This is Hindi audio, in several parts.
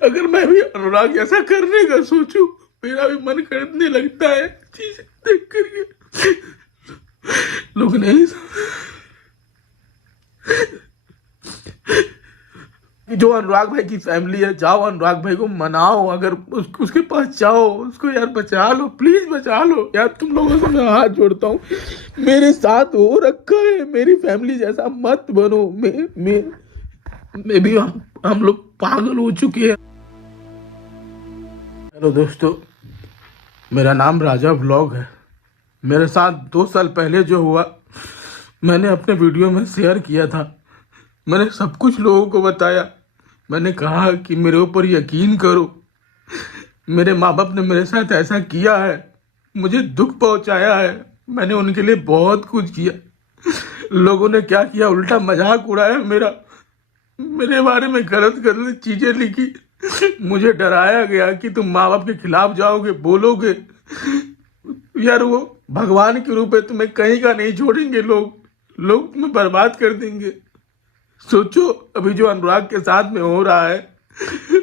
अगर मैं भी अनुराग ऐसा करने का सोचूं, मेरा भी मन करने लगता है चीजें देख करके। लोग नहीं जो अनुराग भाई की फैमिली है, जाओ अनुराग भाई को मनाओ, अगर उसके पास जाओ, उसको यार बचा लो, प्लीज बचा लो यार। तुम लोगों से मैं हाथ जोड़ता हूँ, मेरे साथ हो रखा है, मेरी फैमिली जैसा मत बनो। मैं भी हम लोग पागल हो चुके हैं। हेलो दोस्तों, मेरा नाम राजा व्लॉग है। मेरे साथ 2 साल पहले जो हुआ, मैंने अपने वीडियो में शेयर किया था। मैंने सब कुछ लोगों को बताया। मैंने कहा कि मेरे ऊपर यकीन करो, मेरे माँ बाप ने मेरे साथ ऐसा किया है, मुझे दुख पहुंचाया है। मैंने उनके लिए बहुत कुछ किया। लोगों ने क्या किया, उल्टा मजाक उड़ाया मेरे बारे में गलत गलत चीजें लिखी। मुझे डराया गया कि तुम माँ बाप के खिलाफ जाओगे, बोलोगे। यार वो भगवान के रूप है, तुम्हें कहीं का नहीं छोड़ेंगे। लोग तुम्हें बर्बाद कर देंगे। सोचो, अभी जो अनुराग के साथ में हो रहा है,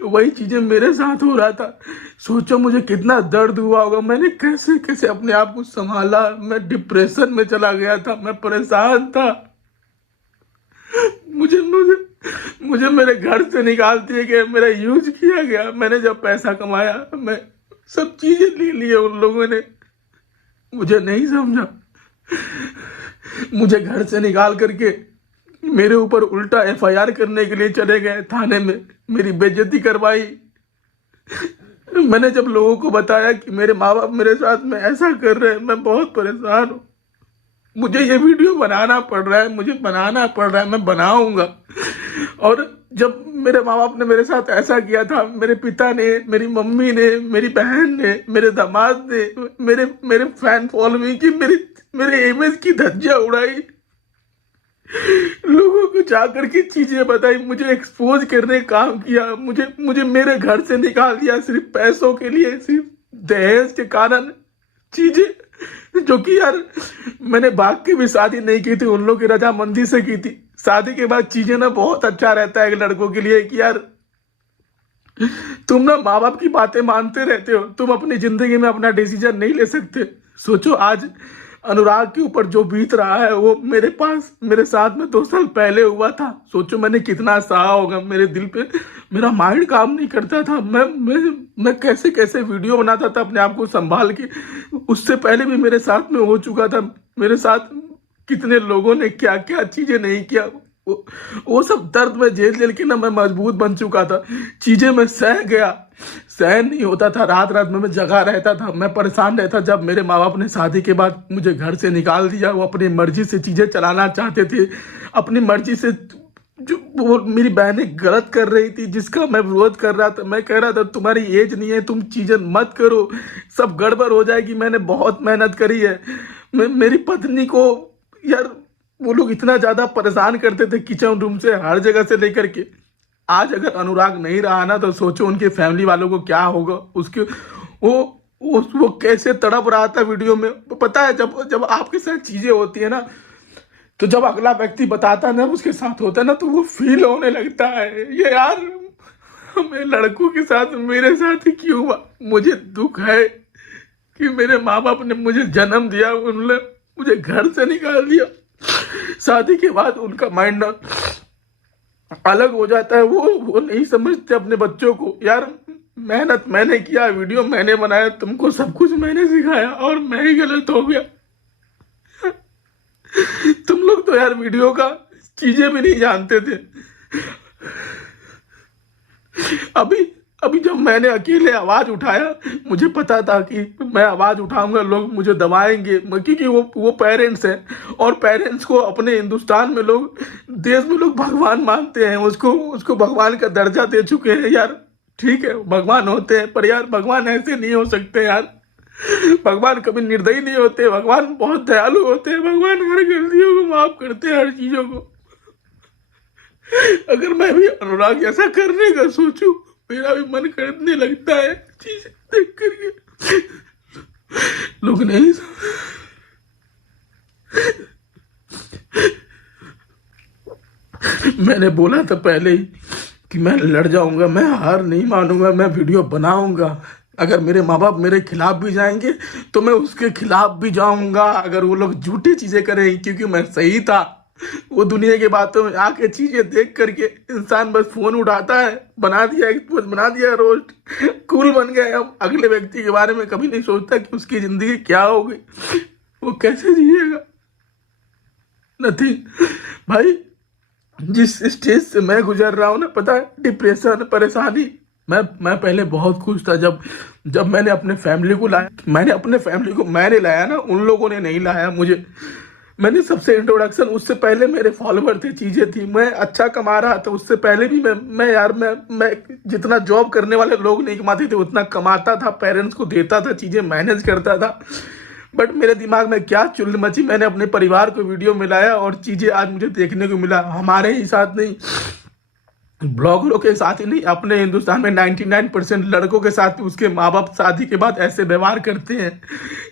वही चीजें मेरे साथ हो रहा था। सोचो मुझे कितना दर्द हुआ होगा। मैंने कैसे कैसे अपने आप को संभाला। मैं डिप्रेशन में चला गया था, मैं परेशान था। मुझे मुझे मुझे मेरे घर से निकाल दिया गया, मेरा यूज किया गया। मैंने जब पैसा कमाया, मैं सब चीजें ले ली उन लोगों ने। मुझे नहीं समझा, मुझे घर से निकाल करके मेरे ऊपर उल्टा एफआईआर करने के लिए चले गए थाने में, मेरी बेइज्जती करवाई। मैंने जब लोगों को बताया कि मेरे माँ बाप मेरे साथ में ऐसा कर रहे हैं, मैं बहुत परेशान हूँ। मुझे ये वीडियो बनाना पड़ रहा है, मुझे बनाना पड़ रहा है, मैं बनाऊंगा। और जब मेरे माँ बाप ने मेरे साथ ऐसा किया था, मेरे पिता ने, मेरी मम्मी ने, मेरी बहन ने, मेरे दामाद ने, मेरे मेरे फैन फॉलोइंग की, मेरे इमेज की धज्जियां उड़ाई, लोगों को जाकर के चीजें बताई, मुझे एक्सपोज करने काम किया। मुझे मेरे घर से निकाल दिया सिर्फ पैसों के लिए, सिर्फ दहेज के कारण। चीजें जो कि यार, मैंने बाग की भी शादी नहीं की थी, उन लोग की रजामंदी से की थी। शादी के बाद चीजें ना बहुत अच्छा रहता है एक लड़कों के लिए कि यार तुम ना माँ बाप की बातें मानते रहते हो, तुम अपनी जिंदगी में अपना डिसीजन नहीं ले सकते। सोचो आज अनुराग के ऊपर जो बीत रहा है, वो मेरे साथ में 2 साल पहले हुआ था। सोचो मैंने कितना सहा होगा। मेरे दिल पे मेरा माइंड काम नहीं करता था। मैं कैसे कैसे वीडियो बनाता था अपने आप को संभाल के। उससे पहले भी मेरे साथ में हो चुका था। मेरे साथ कितने लोगों ने क्या क्या चीजें नहीं किया, वो सब दर्द में झेल झेल के ना मैं मजबूत बन चुका था। चीजें मैं सह गया, सहन नहीं होता था। रात रात में मैं जगा रहता था, मैं परेशान रहता। जब मेरे माँ बाप ने शादी के बाद मुझे घर से निकाल दिया, वो अपनी मर्जी से चीजें चलाना चाहते थे, अपनी मर्जी से। जो वो मेरी बहनें गलत कर रही थी, जिसका मैं विरोध कर रहा था। मैं कह रहा था तुम्हारी एज नहीं है, तुम चीजें मत करो, सब गड़बड़ हो जाएगी। मैंने बहुत मेहनत करी है। मेरी पत्नी को यार वो लोग इतना ज्यादा परेशान करते थे, किचन रूम से हर जगह से लेकर के। आज अगर अनुराग नहीं रहा ना, तो सोचो उनके फैमिली वालों को क्या होगा। उसके वो कैसे तड़प रहा था वीडियो में। पता है, जब जब आपके साथ चीजें होती है ना, तो जब अगला व्यक्ति बताता है ना उसके साथ होता है ना, तो वो फील होने लगता है। ये यार हमें लड़कों के साथ मेरे साथ ही क्यों हुआ। मुझे दुख है कि मेरे माँ बाप ने मुझे जन्म दिया, उन्होंने मुझे घर से निकाल दिया। शादी के बाद उनका माइंड ना अलग हो जाता है। वो नहीं समझते अपने बच्चों को। यार मेहनत मैंने किया, वीडियो मैंने बनाया, तुमको सब कुछ मैंने सिखाया, और मैं ही गलत हो गया। तुम लोग तो यार वीडियो का चीजें भी नहीं जानते थे। अभी अभी जब मैंने अकेले आवाज उठाया, मुझे पता था कि मैं आवाज उठाऊंगा, लोग मुझे दबाएंगे, क्योंकि वो पेरेंट्स हैं। और पेरेंट्स को अपने हिंदुस्तान में लोग, देश में लोग भगवान मानते हैं। उसको भगवान का दर्जा दे चुके हैं यार। ठीक है, भगवान होते हैं, पर यार भगवान ऐसे नहीं हो सकते यार। भगवान कभी निर्दयी नहीं होते, भगवान बहुत दयालु होते हैं। भगवान हर गलतियों को माफ करते हैं, हर चीजों को। अगर मैं भी अनुराग ऐसा करने का सोचूं, मेरा भी मन करने लगता है चीजें देख करके। लोग नहीं मैंने बोला था पहले ही कि मैं लड़ जाऊंगा, मैं हार नहीं मानूंगा, मैं वीडियो बनाऊंगा। अगर मेरे माँ बाप मेरे खिलाफ भी जाएंगे तो मैं उसके खिलाफ भी जाऊंगा। अगर वो लोग झूठी चीजें करें क्योंकि मैं सही था, वो दुनिया की बातों में आके चीजें देख करके इंसान बस फोन उठाता है, बना दिया एक्सपोज, बना दिया रोस्ट, कूल बन गए हम। अगले व्यक्ति के बारे में कभी नहीं सोचता कि उसकी जिंदगी क्या होगी, वो कैसे जिएगा। नथिंग भाई। जिस स्टेज से मैं गुजर रहा हूँ ना, पता है, डिप्रेशन, परेशानी। मैं पहले बहुत खुश था जब जब मैंने अपने फैमिली को लाया। मैंने लाया ना, उन लोगों ने नहीं लाया मुझे। मैंने सबसे इंट्रोडक्शन, उससे पहले मेरे फॉलोवर थे, चीजें थी, मैं अच्छा कमा रहा था। उससे पहले भी मैं जितना जॉब करने वाले लोग नहीं कमाते थे उतना कमाता था, पेरेंट्स को देता था, चीजें मैनेज करता था। बट मेरे दिमाग में क्या चुल मची, मैंने अपने परिवार को वीडियो मिलाया और चीजें आज मुझे देखने को मिला। हमारे ही साथ नहीं, ब्लॉगरों के साथ ही नहीं, अपने हिंदुस्तान में 99% लड़कों के साथ भी उसके माँ बाप शादी के बाद ऐसे व्यवहार करते हैं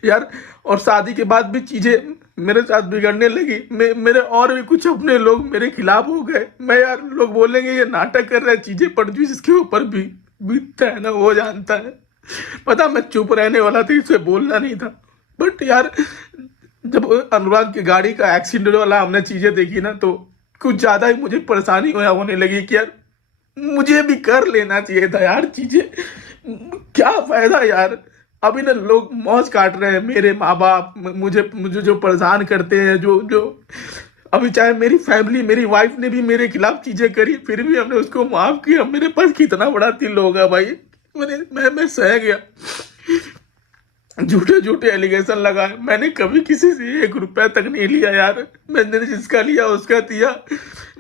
यार। और शादी के बाद भी चीजें मेरे साथ बिगड़ने लगी। मेरे और भी कुछ अपने लोग मेरे खिलाफ हो गए। मैं यार, लोग बोलेंगे ये नाटक कर रहा है, चीजें पर जो जिसके ऊपर भी बीतता है ना वो जानता है। पता, मैं चुप रहने वाला था, इसे बोलना नहीं था। बट यार, जब अनुराग की गाड़ी का एक्सीडेंट वाला हमने चीजें देखी ना, तो कुछ ज्यादा ही मुझे परेशानी होने लगी कि यार मुझे भी कर लेना चाहिए था यार चीजें। क्या फायदा यार, अभी ना लोग मौज काट रहे हैं, मेरे माँ बाप मुझे मुझे जो परेशान करते हैं, जो जो अभी चाहे मेरी फैमिली, मेरी वाइफ ने भी मेरे खिलाफ चीजें करी, फिर भी हमने उसको माफ किया। मेरे पास कितना बड़ा दिल होगा भाई। मैं सह गया। झूठे झूठे एलिगेशन लगाए। मैंने कभी किसी से 1 रुपया तक नहीं लिया यार। मैंने जिसका लिया उसका दिया।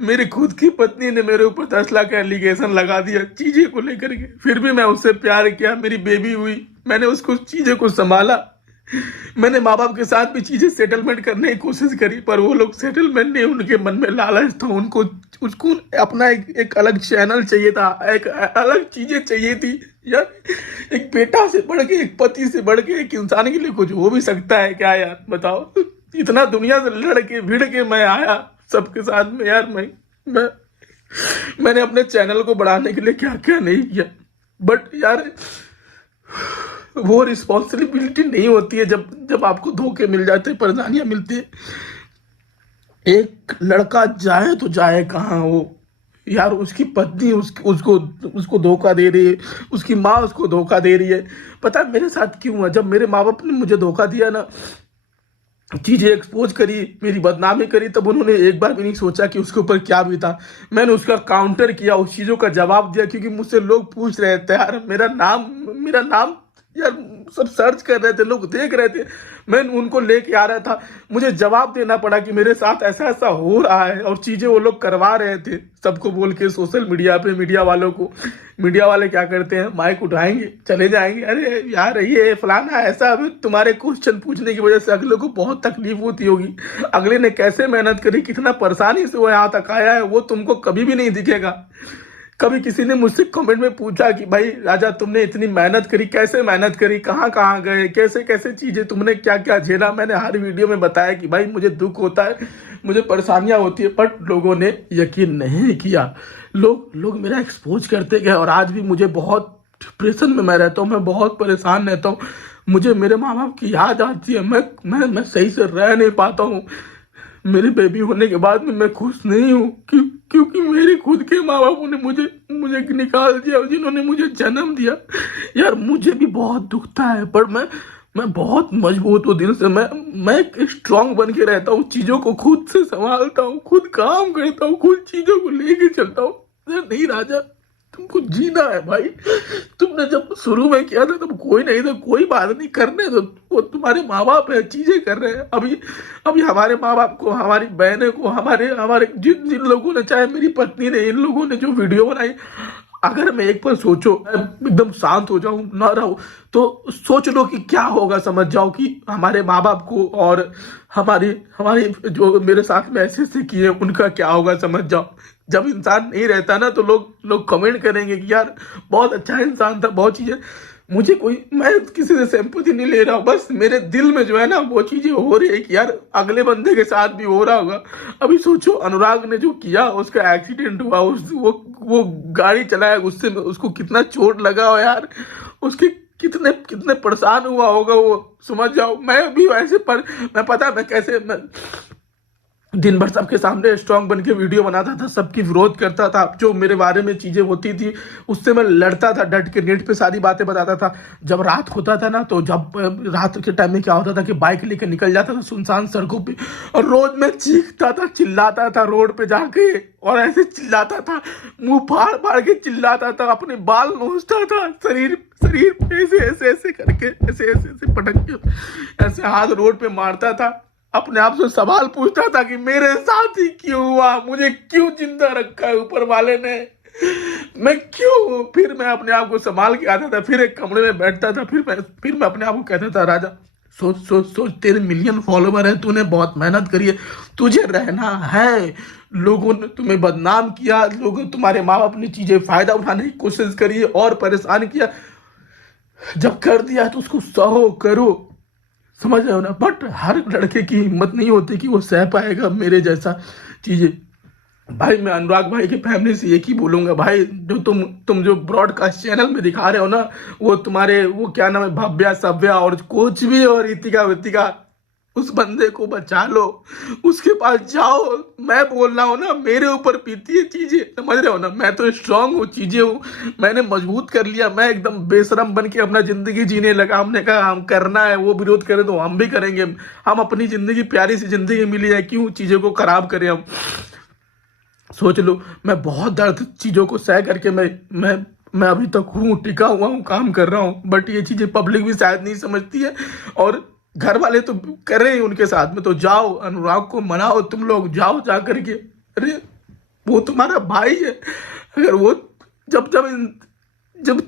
मेरी खुद की पत्नी ने मेरे ऊपर 10 लाख का एलिगेशन लगा दिया चीजें को लेकर के। फिर भी मैं उससे प्यार किया, मेरी बेबी हुई, मैंने उसको चीजें को संभाला। मैंने माँ बाप के साथ भी चीजें सेटलमेंट करने की कोशिश करी, पर वो लोग सेटलमेंट नहीं, उनके मन में लालच था। उनको उसको अपना एक अलग चैनल चाहिए था, एक अलग चीजें चाहिए थी यार। एक बेटा से बढ़ के, एक पति से बढ़ के एक इंसान के लिए कुछ हो भी सकता है क्या यार, बताओ। इतना दुनिया से लड़ के भिड़ के मैं आया सबके साथ में यार। मैंने अपने चैनल को बढ़ाने के लिए क्या क्या नहीं किया। बट यार, वो रिस्पॉन्सिबिलिटी नहीं होती है जब आपको धोखे मिल जाते हैं, परेशानियां मिलती है। एक लड़का जाए तो जाए कहाँ वो यार। उसकी पत्नी उसको धोखा दे रही है, उसकी माँ उसको धोखा दे रही है। पता है मेरे साथ क्यों हुआ? जब मेरे माँ बाप ने मुझे धोखा दिया ना, चीजें एक्सपोज करी, मेरी बदनामी करी, तब उन्होंने एक बार भी नहीं सोचा कि उसके ऊपर क्या भी था। मैंने उसका काउंटर किया, उस चीजों का जवाब दिया, क्योंकि मुझसे लोग पूछ रहे थे यार, मेरा नाम यार, सब सर्च कर रहे थे, लोग देख रहे थे। मैं उनको लेके आ रहा था, मुझे जवाब देना पड़ा कि मेरे साथ ऐसा ऐसा हो रहा है। और चीजें वो लोग करवा रहे थे, सबको बोल के सोशल मीडिया पे। मीडिया वालों को, मीडिया वाले क्या करते हैं, माइक उठाएंगे, चले जाएंगे, अरे यार ये फलाना ऐसा। अभी तुम्हारे क्वेश्चन पूछने की वजह से अगले को बहुत तकलीफ होती होगी। अगले ने कैसे मेहनत करी, कितना परेशानी से वो यहाँ तक आया है, वो तुमको कभी भी नहीं दिखेगा। कभी किसी ने मुझसे कमेंट में पूछा कि भाई राजा, तुमने इतनी मेहनत करी, कैसे मेहनत करी, कहाँ कहाँ गए, कैसे कैसे चीजें, तुमने क्या क्या झेला। मैंने हर वीडियो में बताया कि भाई मुझे दुख होता है, मुझे परेशानियां होती है, बट लोगों ने यकीन नहीं किया। लोग मेरा एक्सपोज करते गए, और आज भी मुझे बहुत डिप्रेशन में मैं रहता हूँ, मैं बहुत परेशान रहता हूँ। मुझे मेरे माँ बाप की याद आती है, मैं सही से रह नहीं पाता हूँ। मेरी बेबी होने के बाद में मैं खुश नहीं हूँ, क्योंकि मेरे खुद के माँ बापों ने मुझे निकाल दिया, जिन्होंने मुझे जन्म दिया। यार मुझे भी बहुत दुखता है, पर मैं बहुत मजबूत हूँ दिल से। मैं एक स्ट्रांग बन के रहता हूँ, चीजों को खुद से संभालता हूँ, खुद काम करता हूँ, खुद चीजों को लेके चलता हूँ। नहीं राजा, तुमको जीना है भाई। तुमने जब शुरू में किया था तब कोई नहीं था, कोई बात नहीं, करने दो। वो तुम्हारे माँ बाप है, चीजें कर रहे हैं। अभी हमारे माँ बाप को, हमारी बहनें को, हमारे जिन जिन लोगों ने, चाहे मेरी पत्नी ने, इन लोगों ने जो वीडियो बनाई, अगर मैं एक पल सोचो, एकदम शांत हो जाऊं, ना रहूं, तो सोच लो कि क्या होगा। समझ जाओ कि हमारे माँ बाप को और हमारी जो मेरे साथ में ऐसे किए, उनका क्या होगा, समझ जाओ। जब इंसान नहीं रहता ना, तो लोग कमेंट करेंगे कि यार बहुत अच्छा इंसान था, बहुत चीजें। मुझे कोई, मैं किसी से सिंपैथी नहीं ले रहा हूँ, बस मेरे दिल में जो है ना वो चीजें हो रही है कि यार अगले बंदे के साथ भी हो रहा होगा। अभी सोचो अनुराग ने जो किया, उसका एक्सीडेंट हुआ, वो गाड़ी चलाया गुस्से में, उसको कितना चोट लगा हो यार, उसके कितने कितने परेशान हुआ होगा वो, समझ जाओ। मैं भी वैसे पर मैं पता मैं कैसे मैं दिन भर सबके सामने स्ट्रांग बन के वीडियो बनाता था, सबकी विरोध करता था, जो मेरे बारे में चीजें होती थी उससे मैं लड़ता था, डट के नेट पे सारी बातें बताता था। जब रात होता था ना, तो जब रात के टाइम में क्या होता था कि बाइक लेकर निकल जाता था सुनसान सड़कों पे, और रोज मैं चीखता था, चिल्लाता था रोड पे जाके, और ऐसे चिल्लाता था, मुंह फाड़ फाड़ के चिल्लाता था, अपने बाल नोचता था, शरीर शरीर पे ऐसे ऐसे ऐसे करके, ऐसे ऐसे ऐसे पटक के, ऐसे हाथ रोड पे मारता था, अपने आप से सवाल पूछता था कि मेरे साथ ही क्यों हुआ, मुझे क्यों जिंदा रखा है ऊपर वाले ने, मैं क्यों। फिर मैं अपने आप को संभाल के आता था, फिर एक कमरे में बैठता था, फिर मैं अपने आप को कहता था, राजा सोच सोच सोच, तेरे मिलियन फॉलोवर है, तूने बहुत मेहनत करी है, तुझे रहना है, लोगों ने तुम्हें बदनाम किया, लोगों तुम्हारे माँ बाप ने चीजें फायदा उठाने की कोशिश करी और परेशान किया, जब कर दिया तो उसको सहो करो, समझ रहे हो ना। बट हर लड़के की हिम्मत नहीं होती कि वो सह पाएगा मेरे जैसा चीजें। भाई मैं अनुराग भाई की फैमिली से एक ही बोलूंगा, भाई जो तुम जो ब्रॉडकास्ट चैनल में दिखा रहे हो ना, वो तुम्हारे वो क्या नाम है, भव्या सव्या और कुछ भी और रितिका वितिका, उस बंदे को बचा लो, उसके पास जाओ। मैं बोल रहा हूँ ना, मेरे ऊपर पीती है चीजें, समझ रहे हो ना। मैं तो स्ट्रांग हूँ, चीजें हूँ, मैंने मजबूत कर लिया, मैं एकदम बेशरम बन के अपना जिंदगी जीने लगा। हमने कहा हम करना है, वो विरोध करे तो हम भी करेंगे, हम अपनी जिंदगी, प्यारी सी जिंदगी मिली है, क्यों चीजों को खराब करें हम। सोच लो, मैं बहुत दर्द चीजों को सह करके मैं अभी तक हूँ, टिका हुआ हूँ, काम कर रहा हूँ। बट ये चीजें पब्लिक भी शायद नहीं समझती है, और घर वाले तो कर रहे हैं उनके साथ में। तो जाओ अनुराग को मनाओ, तुम लोग जाओ जा करके, अरे वो तुम्हारा भाई है। अगर वो जब जब जब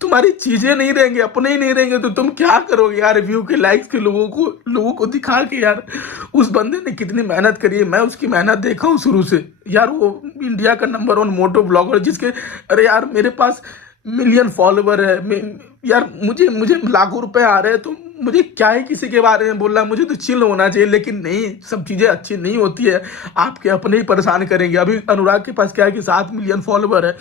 तुम्हारी चीजें नहीं रहेंगे, अपने ही नहीं रहेंगे, तो तुम क्या करोगे यार, व्यू के लाइक्स के लोगों को दिखा के। यार उस बंदे ने कितनी मेहनत करी है, मैं उसकी मेहनत देखा हूँ शुरू से यार। वो इंडिया का नंबर 1 मोटो ब्लॉगर, जिसके अरे यार मेरे पास मिलियन फॉलोवर है यार, मुझे मुझे लाखों रुपए आ रहे हैं, तो मुझे क्या है किसी के बारे में बोलना, मुझे तो चिल होना चाहिए। लेकिन नहीं, सब चीजें अच्छी नहीं होती है, आपके अपने ही परेशान करेंगे। अभी अनुराग के पास क्या है कि 7 मिलियन फॉलोवर है,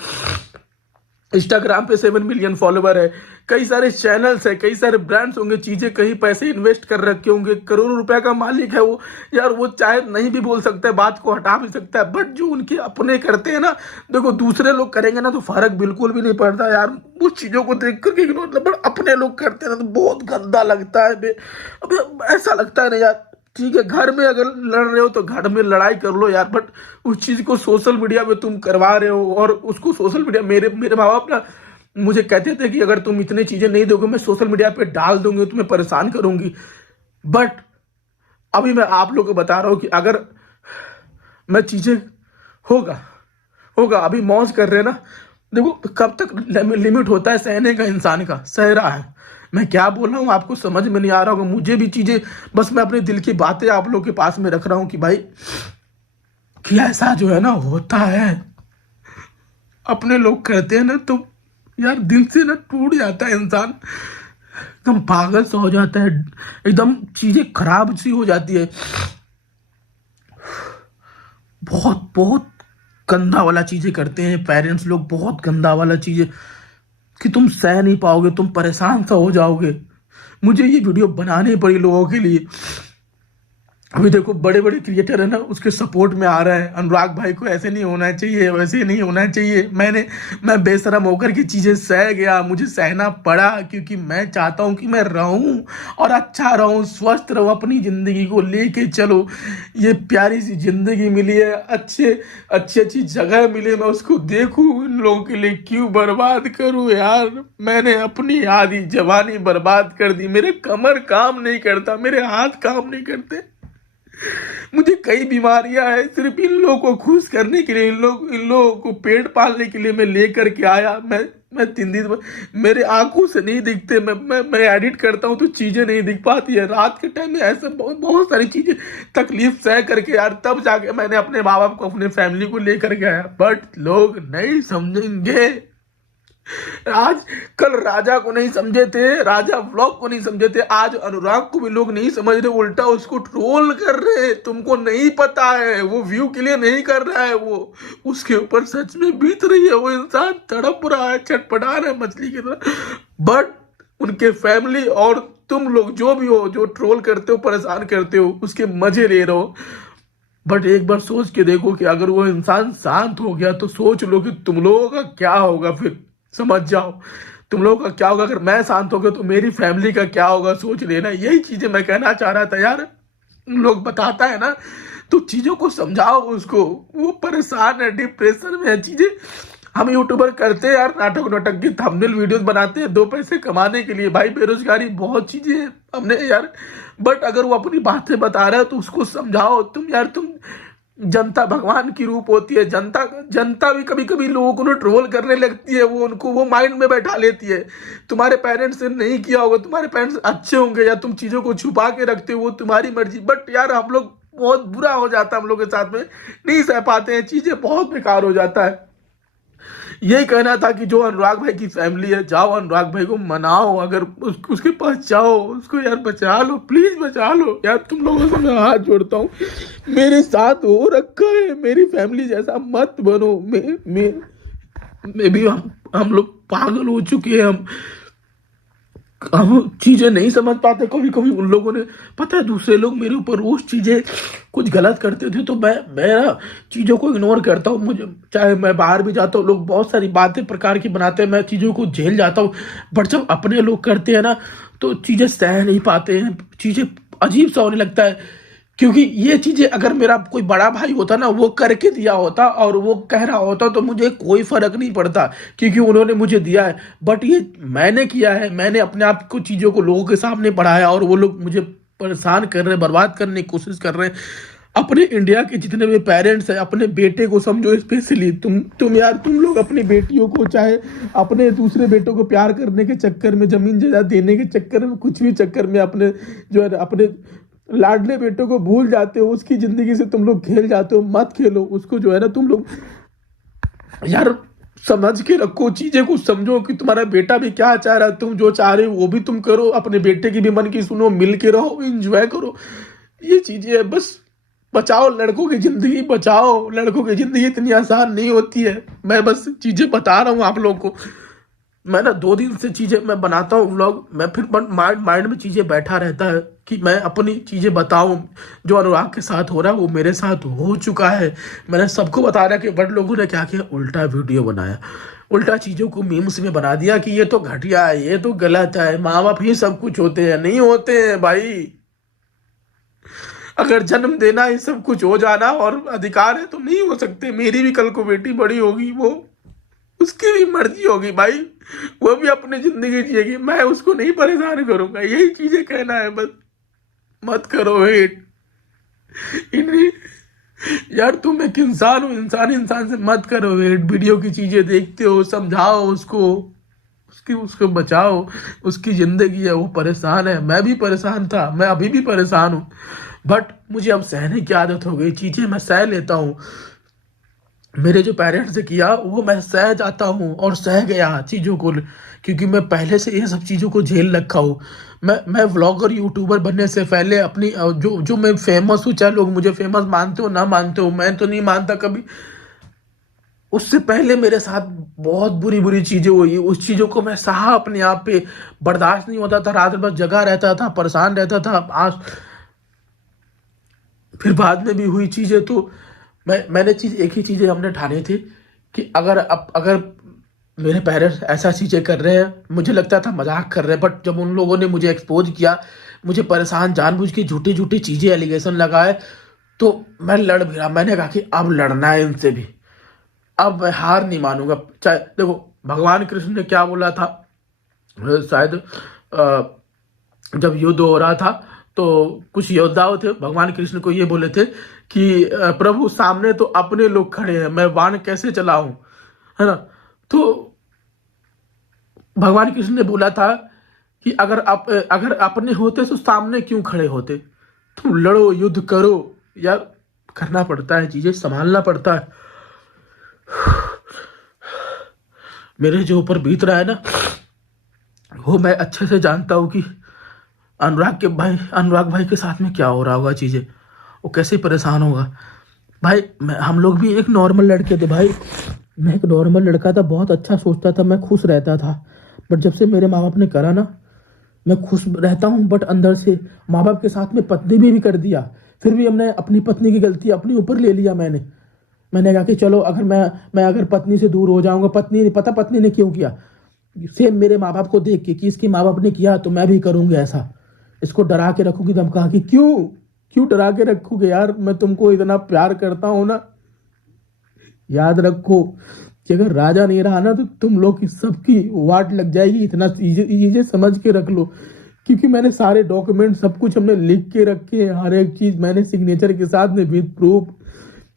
इंस्टाग्राम पे 7 मिलियन फॉलोवर है, कई सारे चैनल्स है, कई सारे ब्रांड्स होंगे, चीजें कहीं पैसे इन्वेस्ट कर रखे होंगे, करोड़ों रुपए का मालिक है वो यार। वो चाहे नहीं भी बोल सकता है, बात को हटा भी सकता है, बट जो उनके अपने करते हैं ना, देखो दूसरे लोग करेंगे ना तो फर्क बिल्कुल भी नहीं पड़ता यार, उस चीजों को देख करके, बट अपने लोग करते हैं ना तो बहुत गंदा लगता है। अब ऐसा लगता है ना यार, ठीक है घर में अगर लड़ रहे हो तो घर में लड़ाई कर लो यार, बट उस चीज को सोशल मीडिया पे तुम करवा रहे हो, और उसको सोशल मीडिया, मेरे माँ बाप ना मुझे कहते थे कि अगर तुम इतनी चीजें नहीं दोगे, मैं सोशल मीडिया पे डाल दूंगी, तुम्हें परेशान करूंगी। बट अभी मैं आप लोगों को बता रहा हूँ कि अगर मैं चीजें होगा होगा अभी मौज कर रहे हैं ना, देखो कब तक लिमिट होता है सहने का, इंसान का सह रहा है। मैं क्या बोल रहा हूँ आपको समझ में नहीं आ रहा होगा, मुझे भी चीजें, बस मैं अपने दिल की बातें आप लोगों के पास में रख रहा हूँ कि भाई कि ऐसा जो है ना होता है, अपने लोग करते हैं ना तो यार दिल से ना टूट जाता है इंसान, एकदम पागल सा हो जाता है, एकदम चीजें खराब सी हो जाती है। बहुत बहुत गंदा वाला चीजें करते हैं पेरेंट्स लोग, बहुत गंदा वाला चीजें कि तुम सह नहीं पाओगे, तुम परेशान सा हो जाओगे। मुझे ये वीडियो बनानी पड़ी लोगों के लिए। अभी देखो बड़े बड़े क्रिएटर है ना, उसके सपोर्ट में आ रहा है, अनुराग भाई को ऐसे नहीं होना चाहिए, वैसे नहीं होना चाहिए। मैं बेशरम होकर की चीजें सह गया, मुझे सहना पड़ा, क्योंकि मैं चाहता हूं कि मैं रहूं और अच्छा रहूं, स्वस्थ रहूं, अपनी जिंदगी को लेके चलो। ये प्यारी सी जिंदगी मिली है, अच्छी जगह मिली, मैं उसको देखूं, इन लोगों के लिए क्यों बर्बाद करूं यार। मैंने अपनी आधी जवानी बर्बाद कर दी, मेरे कमर काम नहीं करता, मेरे हाथ काम नहीं करते, मुझे कई बीमारियां हैं, सिर्फ इन लोगों को खुश करने के लिए, इन लोगों को पेट पालने के लिए मैं लेकर के आया। मैं 3 दिन मेरे आंखों से नहीं दिखते, मैं एडिट करता हूँ तो चीजें नहीं दिख पाती है, रात के टाइम में ऐसा बहुत सारी चीजें तकलीफ सह करके यार, तब जाके मैंने अपने माँ बाप को, अपने फैमिली को लेकर के आया। बट लोग नहीं समझेंगे, आज कल राजा को नहीं समझे थे, राजा व्लॉग को नहीं समझे थे, आज अनुराग को भी लोग नहीं समझ रहे, उल्टा उसको ट्रोल कर रहे हैं। तुमको नहीं पता है, वो व्यू के लिए नहीं कर रहा है, वो उसके ऊपर सच में बीत रही है, वो इंसान तड़प रहा है, छटपटा रहा है मछली की तरह। बट उनके फैमिली और तुम लोग जो भी हो, जो ट्रोल करते हो, परेशान करते हो, उसके मजे ले रहे हो। बट एक बार सोच के देखो कि अगर वो इंसान शांत हो गया तो सोच लो कि तुम लोगों का क्या होगा। फिर समझ जाओ तुम लोगों का क्या होगा। अगर मैं शांत हो गया तो मेरी फैमिली का क्या होगा, सोच लेना। यही चीजें मैं कहना चाह रहा था यार। लोग बताता है ना तो चीजों को समझाओ उसको, वो परेशान है, डिप्रेशन में है। चीजें हम यूट्यूबर करते हैं यार, नाटक नाटक की थंबनेल वीडियोस बनाते हैं 2 पैसे कमाने के लिए। भाई बेरोजगारी बहुत चीजें हैं हमने यार। बट अगर वो अपनी बातें बता रहा है तो उसको समझाओ। तुम यार, तुम जनता भगवान की रूप होती है। जनता भी कभी कभी लोगों को ट्रोल करने लगती है, वो उनको वो माइंड में बैठा लेती है। तुम्हारे पेरेंट्स ने नहीं किया होगा, तुम्हारे पेरेंट्स अच्छे होंगे या तुम चीजों को छुपा के रखते हो, वो तुम्हारी मर्जी। बट यार हम लोग बहुत बुरा हो जाता है, हम लोग के साथ में नहीं सह पाते हैं, चीजें बहुत बेकार हो जाता है। यही कहना था कि जो अनुराग भाई की फैमिली है, जाओ अनुराग भाई को मनाओ। अगर उसके पास जाओ, उसको यार बचा लो, प्लीज बचा लो यार। तुम लोगों से मैं हाथ जोड़ता हूँ, मेरे साथ हो रखा है, मेरी फैमिली जैसा मत बनो। मैं भी हम लोग पागल हो चुके हैं। हम चीजें नहीं समझ पाते। कभी कभी उन लोगों ने, पता है, दूसरे लोग मेरे ऊपर रोज चीजें कुछ गलत करते थे तो मैं ना चीजों को इग्नोर करता हूँ। मुझे चाहे मैं बाहर भी जाता हूँ, लोग बहुत सारी बातें प्रकार की बनाते हैं, मैं चीजों को झेल जाता हूँ। बट जब अपने लोग करते हैं ना तो चीजें सह नहीं पाते हैं, चीजें अजीब सा होने लगता है। क्योंकि ये चीजें अगर मेरा कोई बड़ा भाई होता ना, वो करके दिया होता और वो कह रहा होता तो मुझे कोई फर्क नहीं पड़ता, क्योंकि उन्होंने मुझे दिया है। बट ये मैंने किया है, मैंने अपने आप को चीजों को लोगों के सामने बढ़ाया और वो लोग मुझे परेशान कर रहे हैं, बर्बाद करने की कोशिश कर रहे हैं। अपने इंडिया के जितने भी पेरेंट्स हैं, अपने बेटे को समझो। स्पेशली तुम यार, तुम लोग अपनी बेटियों को, चाहे अपने दूसरे बेटों को प्यार करने के चक्कर में, जमीन जायदाद देने के चक्कर में, कुछ भी चक्कर में अपने जो है अपने लाडले बेटों को भूल जाते हो, उसकी जिंदगी से तुम लोग खेल जाते हो। मत खेलो उसको, जो है ना तुम लोग यार समझ के रखो, चीजें को समझो कि तुम्हारा बेटा भी क्या चाह रहा है, तुम जो चाह रहे हो वो भी तुम करो, अपने बेटे की भी मन की सुनो, मिल के रहो, एंजॉय करो। ये चीजें बस बचाओ, लड़कों की जिंदगी बचाओ। लड़कों की जिंदगी इतनी आसान नहीं होती है। मैं बस चीजें बता रहा हूँ आप लोगों को। मैं ना 2 दिन से चीजें मैं बनाता हूँ व्लॉग, मैं फिर माइंड में चीजें बैठा रहता है कि मैं अपनी चीजें बताऊं। जो अनुराग के साथ हो रहा है वो मेरे साथ हो चुका है। मैंने सबको बता रहा कि बट लोगों ने क्या किया, उल्टा वीडियो बनाया, उल्टा चीजों को मीम्स में बना दिया कि ये तो घटिया है, ये तो गलत है, माँ बाप ही सब कुछ होते हैं। नहीं होते हैं भाई। अगर जन्म देना ही सब कुछ हो जाना और अधिकार है तो नहीं हो सकते। मेरी भी कल को बेटी बड़ी होगी, वो उसकी भी मर्जी होगी भाई, वो भी अपनी जिंदगी जिएगी, मैं उसको नहीं परेशान करूंगा। यही चीजें कहना है बस। मत करो हेट इन्हीं यार, तुम एक इंसान हो, इंसान से मत करो हेट। वीडियो की चीजें देखते हो, समझाओ उसको, उसको बचाओ। उसकी जिंदगी है, वो परेशान है, मैं भी परेशान था, मैं अभी भी परेशान हूँ। बट मुझे अब सहने की आदत हो गई, चीजें मैं सह लेता हूँ। मेरे जो पेरेंट्स ने किया वो मैं सह जाता हूँ और सह गया चीज़ों को, क्योंकि मैं पहले से ये सब चीज़ों को झेल रखा हूँ। मैं व्लॉगर यूट्यूबर बनने से पहले अपनी जो मैं फेमस हूँ, चाहे लोग मुझे फेमस मानते हो ना मानते हो, मैं तो नहीं मानता कभी। उससे पहले मेरे साथ बहुत बुरी बुरी चीज़ें हुई, उस चीज़ों को मैं सहा अपने आप पे, बर्दाश्त नहीं होता था, रात भर जगा रहता था, परेशान रहता था। आज फिर बाद में भी हुई चीज़ें तो मैंने एक ही चीज़ें हमने ठानी थी कि अगर मेरे पेरेंट्स ऐसा चीज़ें कर रहे हैं, मुझे लगता था मजाक कर रहे हैं, बट जब उन लोगों ने मुझे एक्सपोज किया, मुझे परेशान जानबूझ के झूठी झूठी चीज़ें एलिगेशन लगाए, तो मैं लड़ भी रहा। मैंने कहा कि अब लड़ना है इनसे भी, अब मैं हार नहीं मानूंगा। चाहे देखो भगवान कृष्ण ने क्या बोला था, शायद जब युद्ध हो रहा था तो कुछ योद्धाओं थे, भगवान कृष्ण को ये बोले थे कि प्रभु सामने तो अपने लोग खड़े हैं, मैं बाण कैसे चलाऊं, है ना। तो भगवान कृष्ण ने बोला था कि अगर अपने होते तो सामने क्यों खड़े होते। तुम लड़ो, युद्ध करो यार, करना पड़ता है, चीजें संभालना पड़ता है। मेरे जो ऊपर बीत रहा है ना, वो मैं अच्छे से जानता हूँ कि अनुराग भाई के साथ में क्या हो रहा होगा चीज़ें, वो कैसे परेशान होगा भाई। हम लोग भी एक नॉर्मल लड़के थे भाई, मैं एक नॉर्मल लड़का था, बहुत अच्छा सोचता था, मैं खुश रहता था। बट जब से मेरे माँ बाप ने करा ना, मैं खुश रहता हूँ बट अंदर से माँ बाप के साथ में पत्नी भी कर दिया। फिर भी हमने अपनी पत्नी की गलती अपने ऊपर ले लिया। मैंने कहा कि चलो अगर मैं अगर पत्नी से दूर हो जाऊंगा, पत्नी ने क्यों किया, सेम मेरे माँ बाप को देख के कि इसके माँ बाप ने किया तो मैं भी करूंगा ऐसा। इसको डरा के रखूंगी, धमका कि क्यों डरा के रखोगे यार, मैं तुमको इतना प्यार करता हूं ना। याद रखो कि अगर राजा नहीं रहा ना तो तुम लोग की सबकी वाट लग जाएगी। इतना चीजें समझ के रख लो, क्योंकि मैंने सारे डॉक्यूमेंट सब कुछ हमने लिख के रखे हैं, हर एक चीज मैंने सिग्नेचर के साथ में विद प्रूफ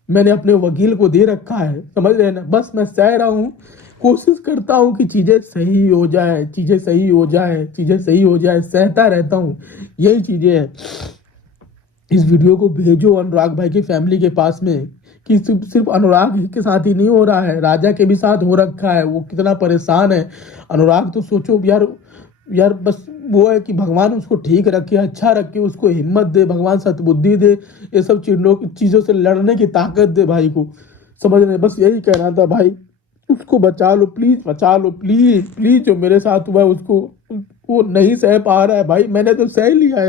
मैंने अपने वकील को दे रखा है, समझ रहे ना। बस मैं सह रहा हूँ, कोशिश करता हूँ कि चीजें सही हो जाए, चीजें सही हो जाए, सहता रहता हूँ, यही चीजें हैं। इस वीडियो को भेजो अनुराग भाई की फैमिली के पास में कि सिर्फ अनुराग के साथ ही नहीं हो रहा है, राजा के भी साथ हो रखा है। वो कितना परेशान है अनुराग, तो सोचो यार बस वो है कि भगवान उसको ठीक रखे, अच्छा रखे, उसको हिम्मत दे, भगवान सतबुद्धि दे, ये सब चीजों से लड़ने की ताकत दे भाई को, समझ रहे। बस यही कहना था भाई, उसको बचा लो प्लीज, बचा लो प्लीज प्लीज। जो मेरे साथ हुआ है उसको, वो नहीं सह पा रहा है भाई, मैंने तो सह लिया है।